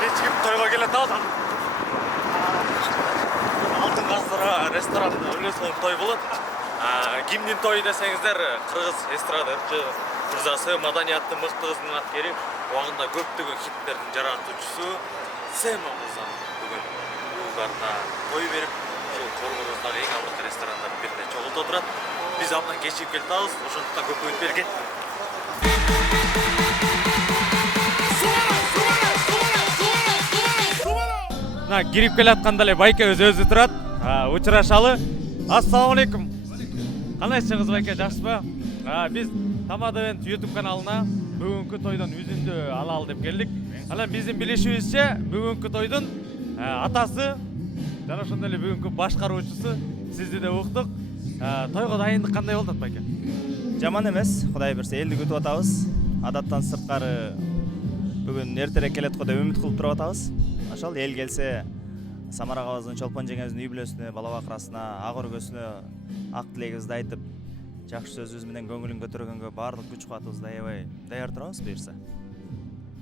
Кечигип тойго келет атам. Алтын Казыра ресторанында үлескен той болот. Кимдин тойу десеңиздер, кыргыз эстрадачы мырзасы, маданияттын мыкты кызынын аткери, убагында көптөгөн хиттердин жаратуучусу Сема мырза бүгүн уулдарына той берип, ушул Коргоздогу эң алдыңкы ресторандардын биринде чогултуп отурат. Биз абдан кечигип келатабыз, ошондуктан көп өтпөй кетти. Кирип келатканда эле байкебиз өзү турат. Учурашалы. Ассаламу алейкум. Кандайсыз байке, жакшысызбы? Биз Тамада Event YouTube каналына бүгүнкү тойдон үзүндү алалы деп келдик. Анан биздин билишибизче бүгүнкү тойдун атасы жана ошондой эле бүгүнкү башкаруучусу сизди деп уктук. Тойго дайындык кандай болуп атат байке? Жаман эмес, Кудай берсе элди күтүп атабыз. Адаттан сырткары бүгүн эртерээк келет го деп үмүт кылып туруп атабыз. Ошол эл келсе, Самара агабыздын, Чолпон жеңебиздин үй бүлөсүнө, бала бакырасына, ак өргөсүнө ак тилегибизди айтып, жакшы сөзүбүз менен көңүлүн көтөргөнгө баардык күч кубатыбызды аябай даяр турабыз буюрса.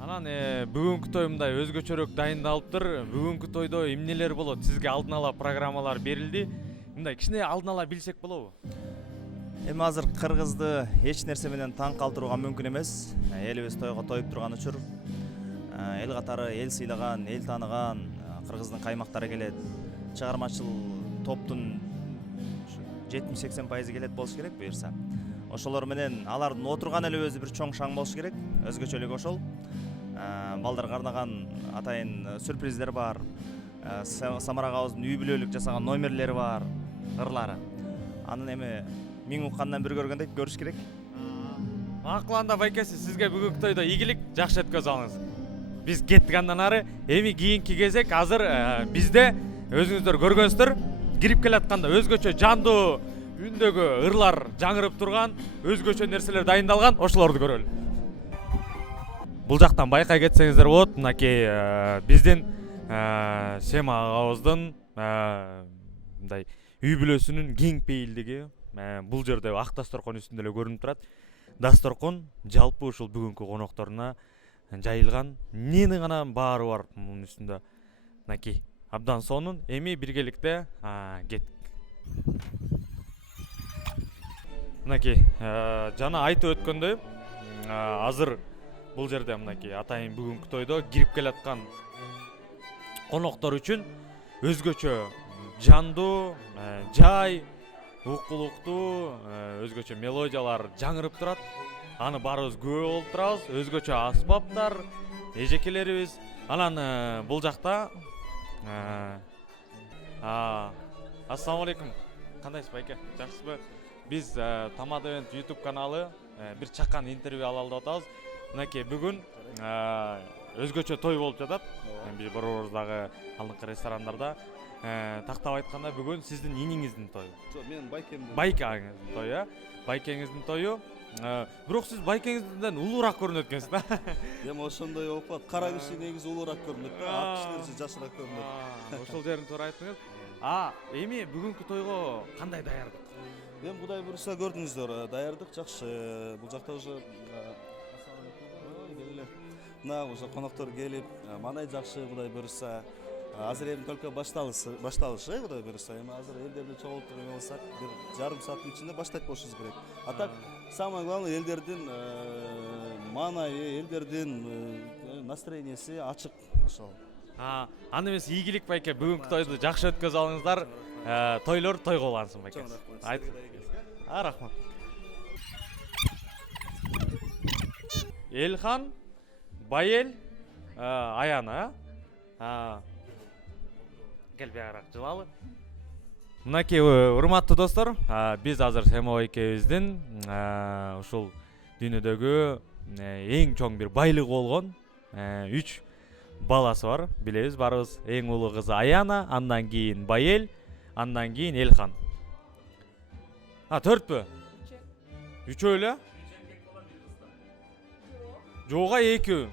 Анан бүгүнкү той мындай өзгөчөрөөк дайындалыптыр. Бүгүнкү тойдо эмнелер болот? Сизге алдын ала программалар берилди. Мындай кичине алдын ала билсек болобу? Эми азыр кыргызды эч нерсе менен таң калтырууга мүмкүн эмес. Элибиз тойго тоюп турган учур. Эл катары эл сыйлаган, эл тааныган кыргыздын каймактары келет. Чыгармачыл топтун 70-80% келет болуш керек буюрса. Ошолор менен алардын отурган эле өзү бир чоң шаң болуш керек. Өзгөчөлүгү ошол. Балдарга арнаган атайын сюрприздер бар. Самара агабыздын үй бүлөлүк жасаган номерлери бар, ырлары. Анын эми миң уккандан бир көргөндөй көрүш керек. Акыланда байкеси, сизге бүгүнкү тойдо ийгилик, жакшы өткөзүп алыңыз. Биз кеттик андан ары. Эми кийинки кезек азыр бизде өзүңүздөр көргөнсүздөр, кирип келатканда өзгөчө жандуу үндөгү ырлар жаңырып турган, өзгөчө нерселер дайындалган, ошолорду көрөлү. Бул жактан байкай кетсеңиздер болот, мынакей биздин Сема агабыздын мындай үй бүлөсүнүн кең пейилдиги бул жерде ак дасторкон үстүндө эле көрүнүп турат. Дасторкон жалпы ушул бүгүнкү конокторуна жайылган, нени гана баары бар мунун үстүндө. Мынакей абдан сонун. Эми биргеликте кеттик. Мынакей жана айтып өткөндөй, азыр бул жерде мынакей атайын бүгүнкү тойдо кирип келаткан коноктор үчүн өзгөчө жандуу, жай, уккулуктуу, өзгөчө мелодиялар жаңырып турат. Аны баарыбыз күбө болуп турабыз. Өзгөчө аспаптар, эжекелерибиз. Анан бул жакта Ассаламу алейкум. Кандайсыз байке? Жакшысызбы? Биз Тамада Event YouTube каналы бир чакан интервью алалы деп атабыз. Мынакей бүгүн өзгөчө той болуп жатат. Биз Борбордагы алдыңкы ресторандарда тактап айтканда бүгүн сиздин иниңиздин тою. Жок, менин байкемдин. Байкеңиздин тою, байкеңиздин тою. Бирок сиз байкеңизден улуураак көрүнөт экенсиз да. Эми ошондой болуп калат. Кара киши негизи улуураак көрүнөт, ак кишилер жашыраак көрүнөт. Ошол жерин туура айттыңыз. Эми бүгүнкү тойго кандай даярдык? Эми Кудай буйруса көрдүңүздөр, даярдык жакшы. Бул жакта уже мына уже коноктор келип, мандай жакшы, Кудай буйруса. Азыр эми только башталышы, Кудай буйруса. Эми азыр элдерди чогултуп алсак, бир жарым сааттын ичинде баштайт болушубуз керек. А так, самое главное, элдердин маанайы, элдердин настроенияси ачык ошол. Аны эмес ийгилик байке, бүгүнкү тойду жакшы өткөзүп алыңыздар. Тойлор тойго улансын байке. Рахмат. Элхан, Байел, Аяна, кел бияраак жылалы. Мынакей урматтуу достор, биз азыр Сема экөөбүздүн ушул дүйнөдөгү эң чоң бир байлыгы болгон 3 баласы бар, билебиз барыбыз. Эң улуу кызы Аяна, андан кийин Байел, андан кийин Элхан. 4пү? 3 эле? Жога 2.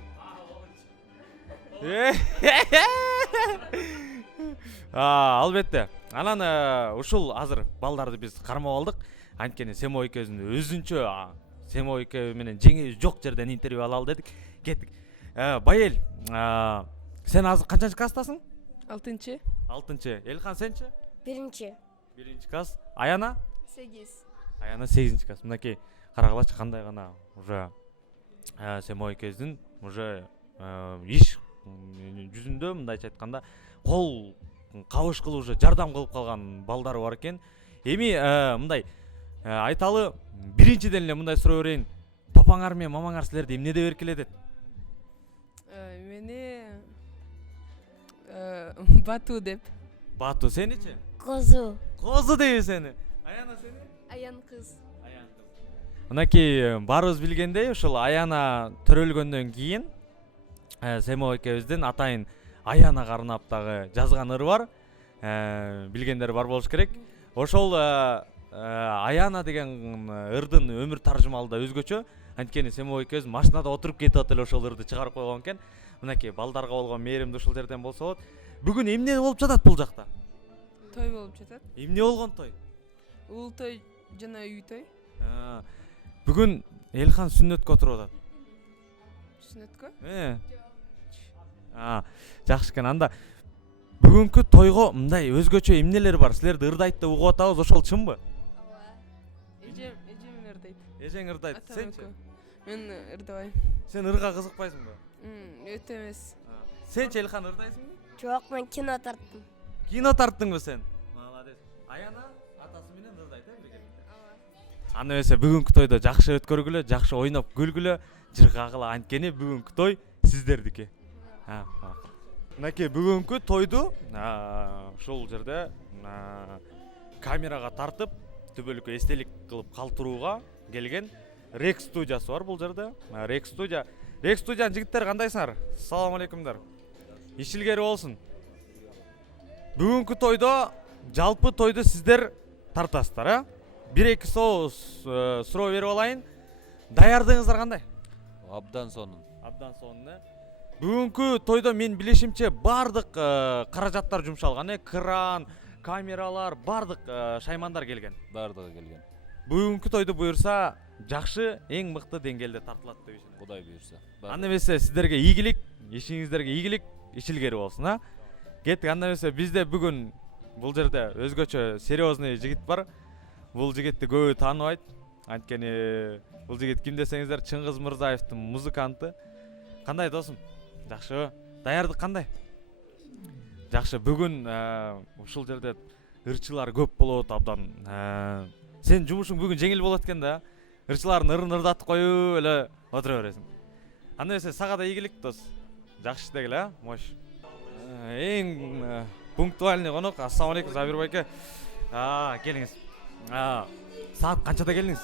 Албетте. Анан ушул азыр балдарды биз кармап алдык. Анткени Сема экөөбүздүн өзүнчө Сема экөө менен жеңи жок жерден интервью алалы дедик. Кеттик. Байел, Сен азыр канчанчы класстасың? 6-нчы. 6-нчы. Элхан сенчи? 1-нчи. 1-нчи класс. Аяна? 8. Аяна 8-нчы класс. Мынакей карагылачы кандай гана уже Семой кездин уже иш жүзүндө мындайча айтканда кол кабышкылы уже жардам кылып калган балдары бар экен. Эми мындай айталы биринчиден эле мындай суроо берейин. Папаңар менен мамаңар силерди эмне деп эркелетет? Мени Бату деп. Бату, сеничи? Козу. Козу дейби сени. Аяна сени? Аян кыз. Аян кыз. Мынакей баарыбыз билгендей, ушул Аяна төрөлгөндөн кийин Семой экебиздин атайын Аянага арнап дагы жазган ыры бар. Билгендер бар болуш керек. Ошол Аяна деген ырдын өмүр таржымалы да өзгөчө. Анткени Семой экебиз машинада отуруп кетип атып эле ошол ырды чыгарып койгон экен. Мынакей балдарга болгон мээримди ушул жерден болсо болот. Бүгүн эмне болуп жатат бул жакта? Той болуп жатат. Эмне болгон той? Ул той жана үй той. Бүгүн Элхан сүннөткө отуруп атат. Сүннөткө? Жакшы экен. Анда бүгүнкү тойго мындай өзгөчө эмнелер бар? Силерди ырдайт деп угуп атабыз, ошол чынбы? Эжем ырдайт. Эжең ырдайт. Сенчи? Мен ырдабайм. Сен ырга кызыкпайсыңбы? Өтө эмес. Сенчи Элхан ырдайсыңбы? Жок, мен кино тарттым. Кино тарттыңбы сен? Молодец. Аяна атасы менен ырдайт, биргеликте. Анда эмесе бүгүнкү тойдо жакшы өткөргүлө, жакшы ойноп күлгүлө, жыргагыла, анткени бүгүнкү той сиздердики. Мынакей бүгүнкү тойду ушул жерде камерага тартып, түбөлүккө эстелик кылып калтырууга келген Рекс студиясы бар бул жерде. Рекс студиянын жигиттери кандайсыңар? Салам алейкумдар. Ишилгери болсун. Бүгүнкү тойдо, жалпы тойду сиздер тартасыздар, а? 1-2 суроо берип алайын. Даярдыгыңыздар кандай? Абдан сонун. Абдан сонун. Бүгүнкү тойдо мен билишимче бардык каражаттар жумшалган, кран, камералар, бардык шаймандар келген. Бардыгы келген. Бүгүнкү тойду буюрса, жакшы, эң мыкты деңгээлде тартылат деп ишенем. Кудай буйрса. Анда эмесе сиздерге ийгилик, ишиңиздерге ийгилик, ишилгери болсун, а? Кеттик. Анда эмесе бизде бүгүн бул жерде өзгөчө серьезный жигит бар. Бул жигитти көбү тааныбайт. Анткени бул жигит ким десеңиздер, Чыңгыз Мырзаевдин музыканты. Кандай досум? Жакшыбы? Даярдык кандай? Жакшы. Бүгүн ушул жерде ырчылар көп болот абдан. Сен жумушуң бүгүн жеңил болот экен да. Ырчылардын ырын ырдатып коюп эле отура бересиң. Анда эмесе сага да ийгилик, дос. Жакшы иштегиле, а? Мош. Эң пунктуальный конок. Ассалам алейкум, Забир байке. Келиңиз. Саат канчада келдиңиз?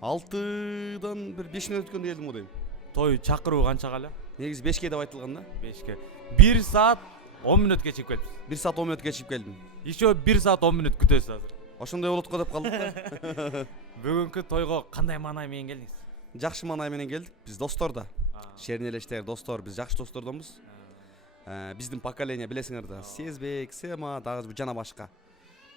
6-дан бир 5 мүнөт өткөндө келдим го дейм. Той чакыруу канчага эле? Негизи 5ке деп айтылган да. 5ке. 1 саат 10 мүнөт кечип келипсиз. 1 саат 10 мүнөт кечип келдим. Еще 1 саат 10 мүнөт күтөсүз азыр. Ошондой болот го деп калдык да. Бүгүнкү тойго кандай маанай менен келдиңиз? Жакшы маанай менен келдик. Биз достор да. Шеринелештер достор, биз жакшы достордонбуз. Биздин поколение билесиңер да. Сезбек, Сема, дагы жана башка.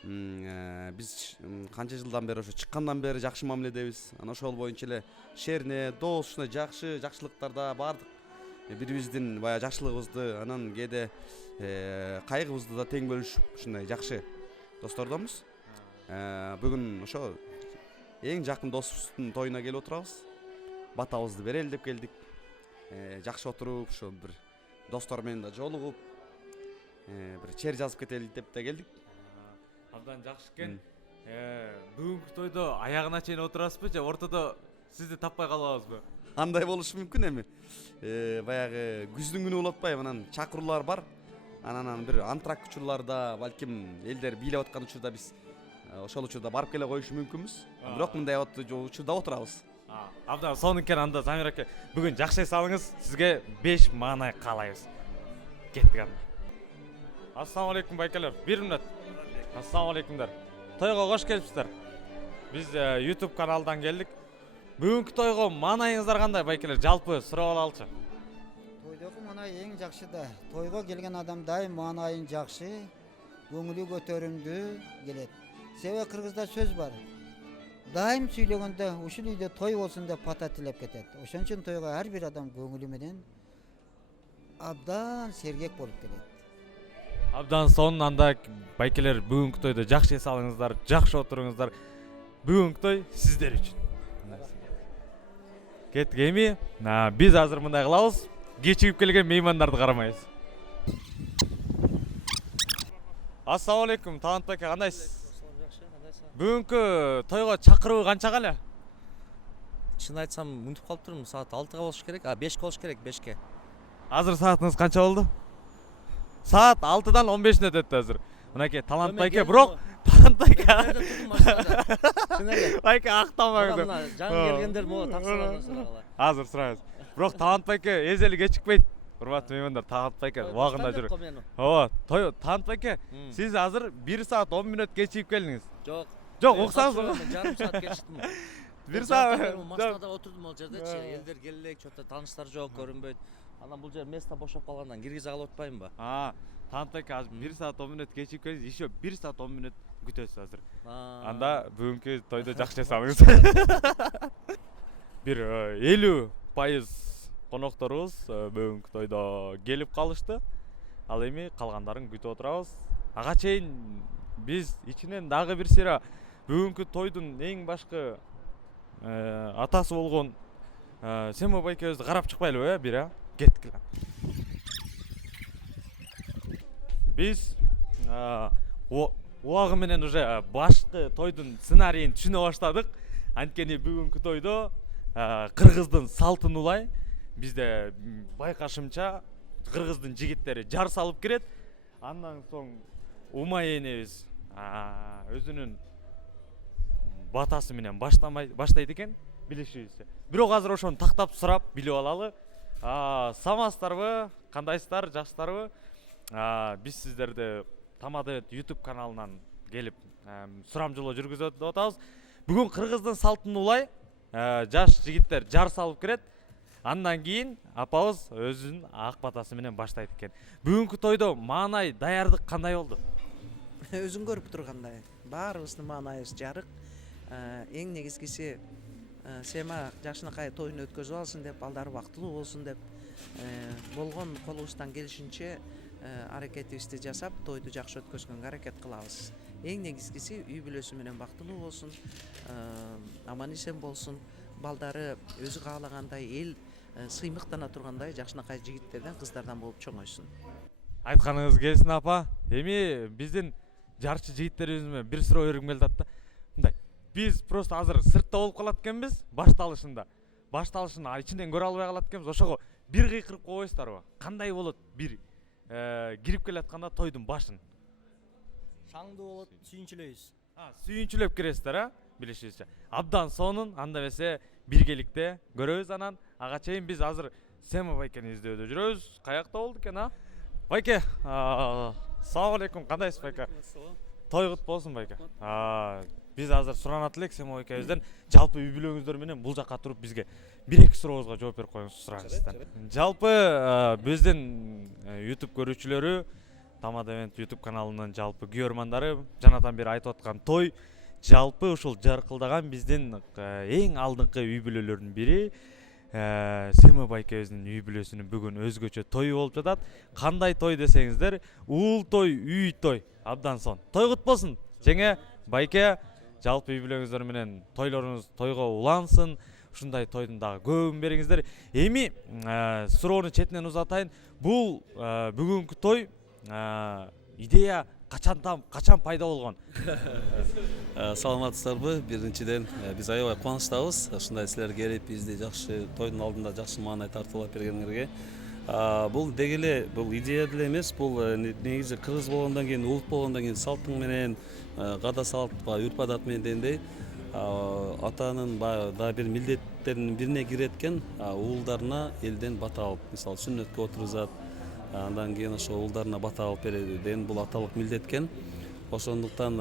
Биз канча жылдан бери ошо чыккандан бери жакшы мамиледебиз. Анан ошол боюнча эле шерине, дос, ушундай жакшылыктарда бардык. Бирибиздин баягы жакшылыгыбызды, анан кээде кайгыбызды да тең бөлүшүп, ушундай жакшы достордонбуз. Бүгүн ошо эң жакын досубуздун тоюна келип отурабыз. Батабызды берели деп келдик. Жакшы отуруп, ошо бир достор менен да жолугуп, бир чер жазып кетели деп да келдик. Абдан жакшы экен. Бүгүнкү тойдо аягына чейин отурасызбы же ортодо сизди таппай калабызбы? Андай болушу мүмкүн эми. Баягы күздүн күнү болуп атпайбы, анан чакыруулар бар. Анан бир антракт учурларда, балким элдер бийлеп аткан учурда биз ошол учурда барып келе коюшу мүмкүнбүз. Бирок мындай учурда отурабыз. Абдан сонун экен. Анда Замир аке, бүгүн жакшы салыңыз. Сизге 5 маанай каалайбыз. Кеттик анда. Ассалам алейкум байкелер. 1 мүнөт. Ассалам алейкумдар. Тойго кош келипсиздер. Биз YouTube каналдан келдик. Бүгүнкү тойго маанайыңыздар кандай байкелер? Жалпы сурап алалычы. Тойдогу маанай эң жакшы да. Тойго келген адам дайым маанайын жакшы, көңүлү көтөрүмдүү келет. Себеби кыргызда сөз бар. Дайым сүйлөгөндө ушул үйдө той болсун деп бата тилеп кетет. Ошон үчүн тойго ар бир адам көңүлү менен абдан сергек болуп келет. Абдан сонун анда байкелер бүгүнкү тойду жакшы эс алыңыздар, жакшы отуруңуздар. Бүгүнкү той сиздер үчүн. Кеттик эми, биз азыр мындай кылабыз. Кечигип келген меймандарды карамайбыз. Ассалам алейкум, Талант байке, кандайсыз? Бүгүнкү тойго чакыруу канчага эле? Чын айтсам унутуп калыптырмын. Саат 6-га болуш керек. 5 болуш керек, 5-ке. Азыр саатыңыз канча болду? Саат 6-дан 15-не өтөт азыр. Мынакей Талант байке, бирок Талант байке. Чын эле. Байке актамаңыз. Мына жаңы келгендер могу таксилардан сурагыла. Азыр сурайбыз. Бирок Талант байке эзели кечикпейт. Урматтуу меймандар, Талант байке убагында жүрөт. Ооба, той Талант байке, сиз азыр 1 саат 10 мүнөт кечигип келдиңиз. Жок. Жок, уксаңыз. Жарым саат кечиктим. 1 саат. Машинада отурдум ал жердечи. Элдер келелек, чөтө тааныштар жок, көрүнбөйт. Анан бул жер место бошоп калгандан киргизе алып атпаймынбы? Талант байке азыр 1 саат 10 мүнөт кечигип келдиңиз, еще 1 саат 10 мүнөт күтөсүз азыр. Анда бүгүнкү тойду жакшы жасаңыз. Бир 50% конокторубуз бүгүнкү тойдо келип калышты. Ал эми калгандарын күтүп отурабыз. Ага чейин биз ичинен дагы бир сыйра бүгүнкү тойдун эң башкы атасы болгон Сема байкебизди карап чыкпайлыбы, бир кеттик. Биз убагы менен уже башкы тойдун сценарийин түшүнө баштадык. Анткени бүгүнкү тойдо кыргыздын салтын улай бизде байкашымча кыргыздын жигиттери жар салып кирет. Андан соң Умай энебиз өзүнүн батасы менен баштайт экен, билишибизче. Бирок азыр ошону тактап сурап билип алалы. Самасыздарбы, кандайсыздар, жакшысыздарбы? Биз сиздерди Тамадет YouTube каналынан келип сурамжылоо жүргүзүп атабыз. Бүгүн кыргыздын салтын улай жаш жигиттер жар салып кирет. Андан кийин апабыз өзүнүн ак батасы менен баштайт экен. Бүгүнкү тойдо маанай, даярдык кандай болду? Өзүң көрүп тургандай, баарыбыздын маанайыбыз жарык. Эң негизгиси Сема жакшынакай тоюн өткөзүп алсын деп, балдары бактылуу болсун деп, болгон колубуздан келишинче аракетибизди жасап, тойду жакшы өткөзгөнгө аракет кылабыз. Эң негизгиси үй бүлөсү менен бактылуу болсун, аман эсен болсун, балдары өзү каалагандай, эл сыймыктана тургандай жакшынакай жигиттерден, кыздардан болуп чоңойсун. Айтканыңыз келсин апа. Эми биздин жарчы жигиттерибиз менен бир суроо бергим келди да. Мындай, биз просто азыр сыртта болуп калат экенбиз, башталышында. Башталышын ичинен көрө албай калат экенбиз. Ошого бир кыйкырып койбойсуздарбы? Кандай болот бир кирип келатканда тойдун башын? Шаңдуу болот, сүйүнчүлөйбүз. Сүйүнчүлөп киресиздер, билишибизче. Абдан сонун, анда эмесе биргеликте көрөбүз анан. Ага чейин биз азыр Сема байкени издөөдө жүрөбүз. Каякта болду экен, Байке, салам алейкум, кандайсыз байке? Той кут болсун байке. Биз азыр суранат элек Сема байкебизден, жалпы үй бүлөңүздөр менен бул жакка туруп бизге 1-2 сурообузга жооп берип коюңуз сурайбыздан. Жалпы биздин YouTube көрүүчүлөрү, Тамадет YouTube каналынын жалпы күйөрмандары жанатан бери айтып аткан той жалпы ушул жаркылдаган биздин эң алдыңкы үй бүлөлөрдүн бири. Сема байкебиздин үй бүлөсүнүн бүгүн өзгөчө тою болуп жатат. Кандай той десеңиздер, уул той, үй той, абдан сон. Той кут болсун. Жеңе байке, жалпы үй бүлөңүздөр менен тойлоруңуз тойго улансын. Ушундай тойдун дагы көбүн бериңиздер. Эми суроону четинен узатайын. Бул бүгүнкү той идея качан пайда болгон? Саламатсыздарбы? Биринчиден биз аябай кубанычтабыз. Ушундай силер келип бизди жакшы тойдун алдында жакшы маанай тартуулап бергениңерге. Бул деги эле бул идея деле эмес, бул негизи кыргыз болгондон кийин, улут болгондон кийин салтың менен, када салт, үрп адат менен дегендей атанын да бир милдеттеринин бирине кирет экен, уулдарына элден бата алып, мисалы сүннөткө отургузат. Андан кийин ошо уулдарына бата алып берет деген бул аталык милдет экен. Ошондуктан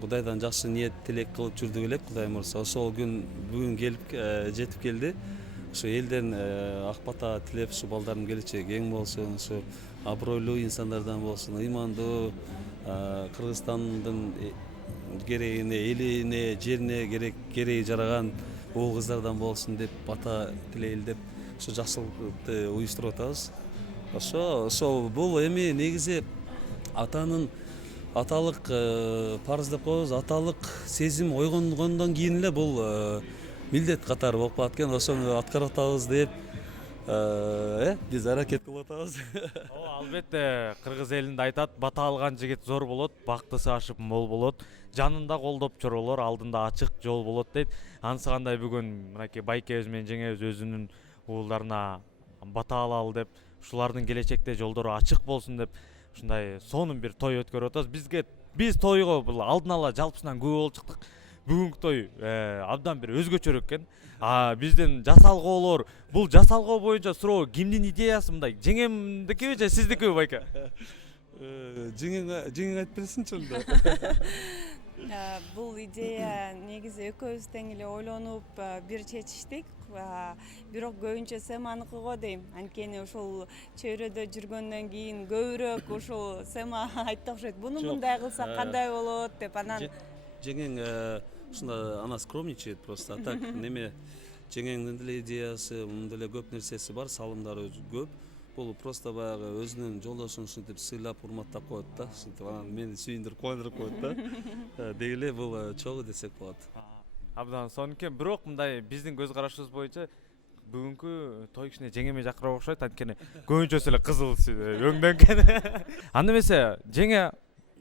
Кудайдан жакшы ниет тилек кылып жүрдүк элек, Кудай мурса. Ошол күн бүгүн келип жетип келди. Ошо элден ак бата тилеп, ушу балдардын келечеги кең болсун, ушу абройлуу инсандардан болсун, ыймандуу, Кыргызстандын керегине, элине, жерине кереги жараган уул кыздардан болсун деп бата тилейли деп ушу жакшылыкты уюштуруп атабыз. ошол бул эми негизи атанын аталык парыз деп коебуз, аталык сезим ойгонгондон кийин эле бул милдет катары болуп калат экен. Ошону аткарып атабыз деп биз аракет кылып атабыз. Ооба, албетте кыргыз элинде айтат, бата алган жигит зор болот, бактысы ашып мол болот, жанында колдоп чоролор, алдында ачык жол болот дейт. Анысы кандай бүгүн мынакей байкебиз менен жеңебиз өзүнүн уулдарына бата алалы деп, ушулардын келечекте жолдору ачык болсун деп ушундай сонун бир той өткөрүп атабыз. Биз тойго бул алдын ала жалпысынан күбө болуп чыктык. Бүгүнкү той абдан бир өзгөчөрөөк экен. Биздин жасалгоолор, бул жасалгоо боюнча суроо кимдин идеясы мындай? Жеңемдикиби же сиздикиби, байке? Жеңең айтып берсинчи анда. Бул идея негизи экөөбүз тең эле ойлонуп бир чечиштик. Бирок көбүнчө Семаныкы го дейм. Анткени ошол чөйрөдө жүргөндөн кийин көбүрөөк ошол Сема айтты окшойт. Буну мындай кылсак кандай болот деп анан Жеңең ушунда ана скромничает просто. А так неме жеңеңдин деле идеясы, мунун деле көп нерсеси бар, салымдары көп. Бул просто баягы өзүнүн жолдошун ушинтип сыйлап, урматтап коет да. Ушинтип анан мени сүйүндүрүп, кубандырып коет да. Деги эле бул чогуу десек болот. Абдан сонун экен. Бирок мындай биздин көз карашыбыз боюнча бүгүнкү той кичине жеңеме жакырак окшойт, анткени көбүнчөсү эле кызыл өңдөнгөн. Анда эмесе жеңе,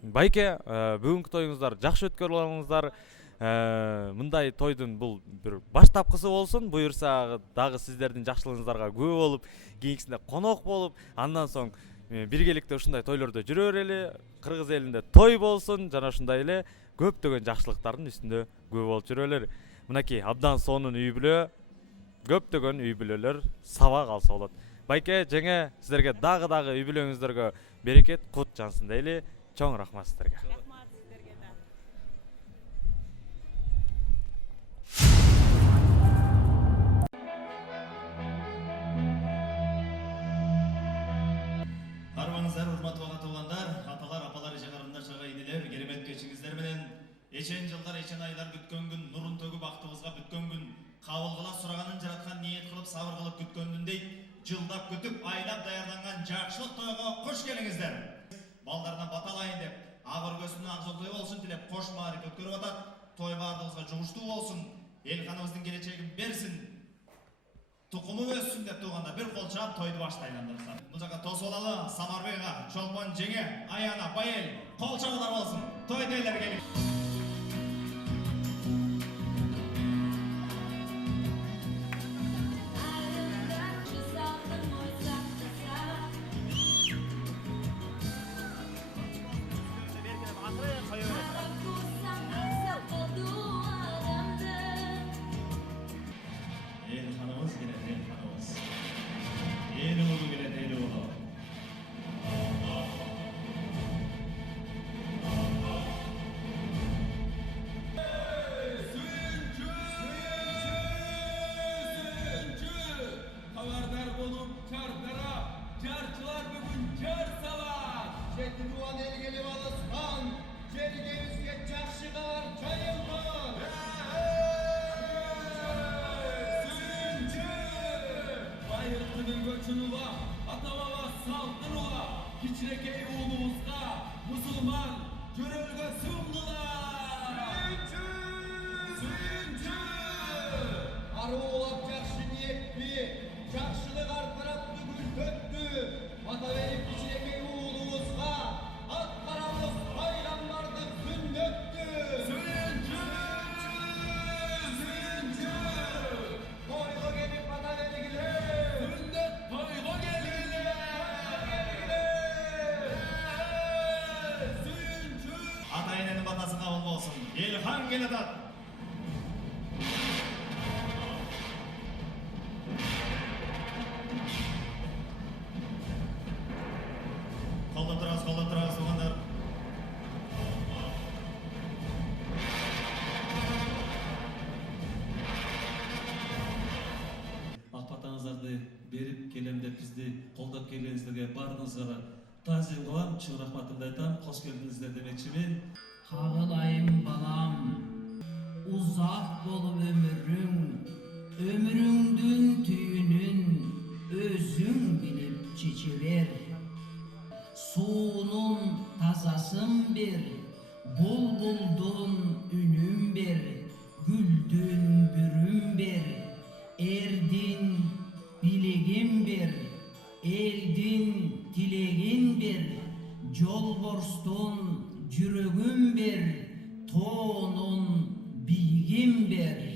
байке, бүгүнкү тоюңуздар жакшы өткөрүп алыңыздар. Мындай тойдун бул бир баштапкысы болсун. Буюрса дагы сиздердин жакшылыгыңыздарга күбө болуп, кийинкисинде конок болуп, андан соң биргеликте ушундай тойлордо жүрө берели. Кыргыз элинде той болсун, жана ушундай эле көптөгөн жакшылыктардын үстүндө күбө болуп жүрө берели. Мынакей абдан сонун үй бүлө, көптөгөн үй бүлөлөр сабак алса болот. Байке, жеңе, сиздерге дагы үй бүлөңүздөргө берекет, кут жансын дейли. Чоң рахмат сиздерге. Армаңыздар, урматтуу ага туугандар, аталар, апалар, жагарындар, жага инелер, керемет кечиңиздер менен эчен жылдар, эчен айлар күткөн күн, нурун төгүп бактыбызга бүткөн күн, кабыл кыла сураганын жараткан ниет кылып, сабыр кылып күткөндүндей, жылдап күтүп, айлап даярданган жакшылык тойго кош келиңиздер. Балдарына баталайын деп, ак өргөсүнүн ак жолдой болсун тилеп, кош маариф өткөрүп атат. Той бардыгыбызга жугуштуу болсун, эл каныбыздын келечегин берсин, тукуму өссүн деп туганда бир кол чаап тойду баштайландырсак. Бул жака тосуп алалы, Самарбек ага, Чолпон жеңе, Аяна, Байел, кол чабуулар болсун. Той дейлер келип. Кичирекей уулубузга мусулман көрөлгө суңдулар. Сүйүнчү! Аруулап жакшы ниетти, жакшылык аркырап бүгүн төттү. Ата берип кичирекей уулубузга аткарабыз пайгамбардын сүннөттү. Сүйүнчү! Сүйүнчү! Тойго келип ата бергиле. Сүннөт тойго келгиле. Ата-эненин батасы кабыл болсун. Элхан келатат. Колдоп турабыз, угандар. Ата-атаңыздарды берип келем деп бизди колдоп келгениңиздерге баарыңызга таазим кылам, чын рахматымды айтам. Кош келдиңиздер демекчимин. Кабылайым балам, узак болуп өмүрүң, өмүрүңдүн түйүнүн өзүң билип çeçever. Suunun tazasın bir, bulbuldun ünüm bir, güldün bürüm bir, erdin bilegin bir, eldin tilegin bir, jolborstun jürөгün bir, toonun biygin bir.